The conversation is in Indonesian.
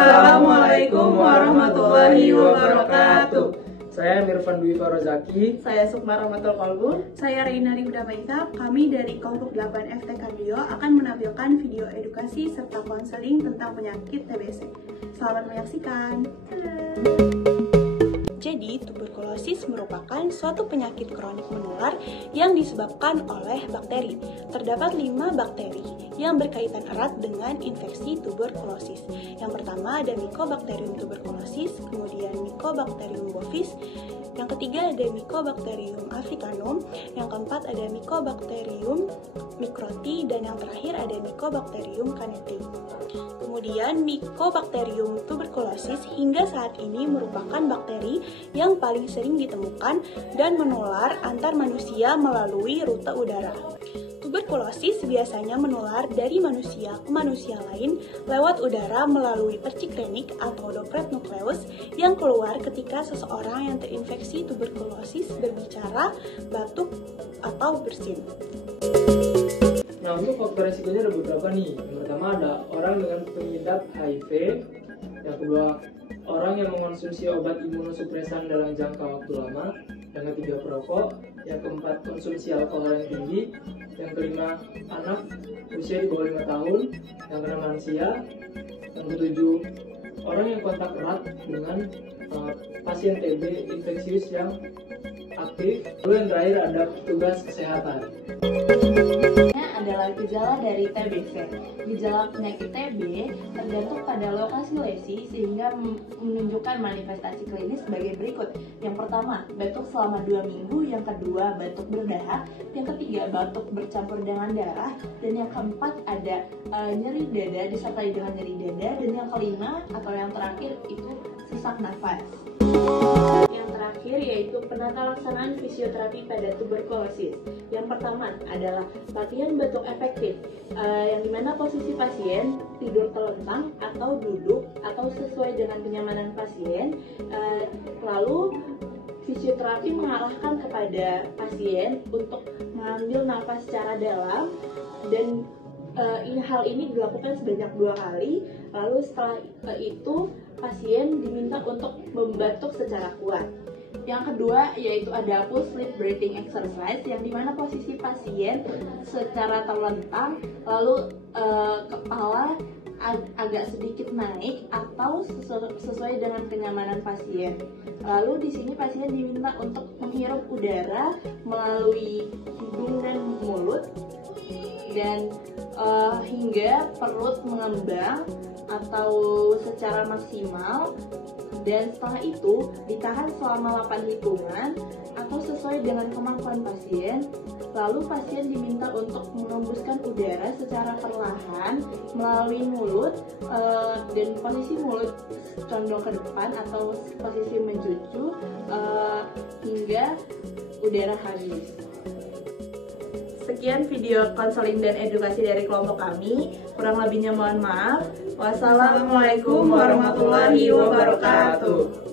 Assalamualaikum warahmatullahi wabarakatuh. Saya Mirfan Dwi Farozaki. Saya Sukma Rahmatul Kolbu. Saya Reina Ribda Baita. Kami dari kelompok 8 FT Kardio akan menampilkan video edukasi serta konseling tentang penyakit TBC. Selamat menyaksikan. Jadi, tuberkulosis merupakan suatu penyakit kronik menular yang disebabkan oleh bakteri. Terdapat 5 bakteri yang berkaitan erat dengan infeksi tuberkulosis. Yang pertama ada Mycobacterium tuberculosis, kemudian Mycobacterium bovis, yang ketiga ada Mycobacterium africanum, yang keempat ada Mycobacterium microti, dan yang terakhir ada Mycobacterium caneti. Kemudian Mycobacterium tuberculosis hingga saat ini merupakan bakteri yang paling sering ditemukan dan menular antar manusia melalui rute udara. Tuberkulosis biasanya menular dari manusia ke manusia lain lewat udara melalui percik renik atau droplet nukleus yang keluar ketika seseorang yang terinfeksi tuberkulosis berbicara, batuk, atau bersin. Nah, untuk faktor resikonya ada beberapa nih. Yang pertama ada orang dengan pengidap HIV. Yang kedua, orang yang mengonsumsi obat imunosupresan dalam jangka waktu lama. Yang ketiga, perokok. Yang keempat, konsumsi alkohol yang tinggi. Yang kelima, anak usia di bawah 5 tahun. Yang keenam, lansia. Yang ketujuh, orang yang kontak erat dengan pasien TB infeksius yang aktif. Lalu yang terakhir ada petugas kesehatan. Adalah gejala dari TBC. Gejala penyakit TB tergantung pada lokasi lesi sehingga menunjukkan manifestasi klinis sebagai berikut. Yang pertama, batuk selama 2 minggu. Yang kedua, batuk berdahak. Yang ketiga, batuk bercampur dengan darah. Dan yang keempat ada nyeri dada disertai dengan nyeri dada. Dan yang kelima atau yang terakhir itu sesak nafas. Yang terakhir yaitu penata laksanaan fisioterapi pada tuberkulosis. Yang pertama adalah latihan batuk efektif, yang dimana posisi pasien tidur telentang atau duduk atau sesuai dengan kenyamanan pasien. Lalu fisioterapi mengarahkan kepada pasien untuk mengambil nafas secara dalam dan hal ini dilakukan sebanyak 2 kali. Lalu setelah itu pasien diminta untuk membatuk secara kuat. Yang kedua yaitu ada full sleep breathing exercise, yang dimana posisi pasien secara terlentang lalu kepala agak sedikit naik atau sesuai dengan kenyamanan pasien. Lalu di sini pasien diminta untuk menghirup udara melalui hidung dan mulut dan hingga perut mengembang atau secara maksimal, dan setelah itu ditahan selama 8 hitungan atau sesuai dengan kemampuan pasien. Lalu pasien diminta untuk mengembuskan udara secara perlahan melalui mulut dan posisi mulut condong ke depan atau posisi mencucu hingga udara habis. Sekian video konseling dan edukasi dari kelompok kami. Kurang lebihnya mohon maaf. Wassalamualaikum warahmatullahi wabarakatuh.